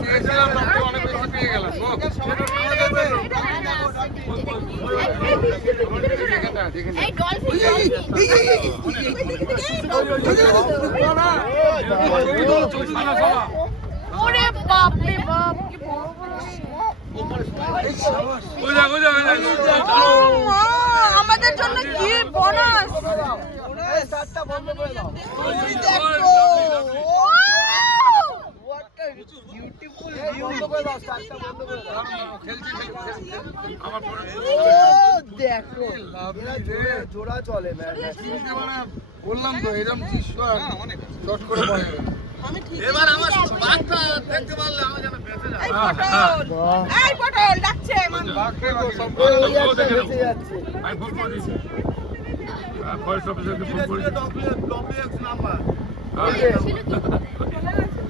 চেয়েছিলাম অনেক বেশি পেয়ে গেলাম ওরে বাপ রে বাপ কি বড় আমাদের জন্য কি বোনাস জোড়া চলে বললাম তো এরকম দৃশ্য চট করে পড়ে এবার আমার বাঘটা দেখতে পারলে আমার যেন বেঁচে যায়। এই পটল ডাকছে আমি ফোন করে দিচ্ছি ফরেস্ট অফিসারকে ফোন করে ডব্লিউ এক্স নাম্বার।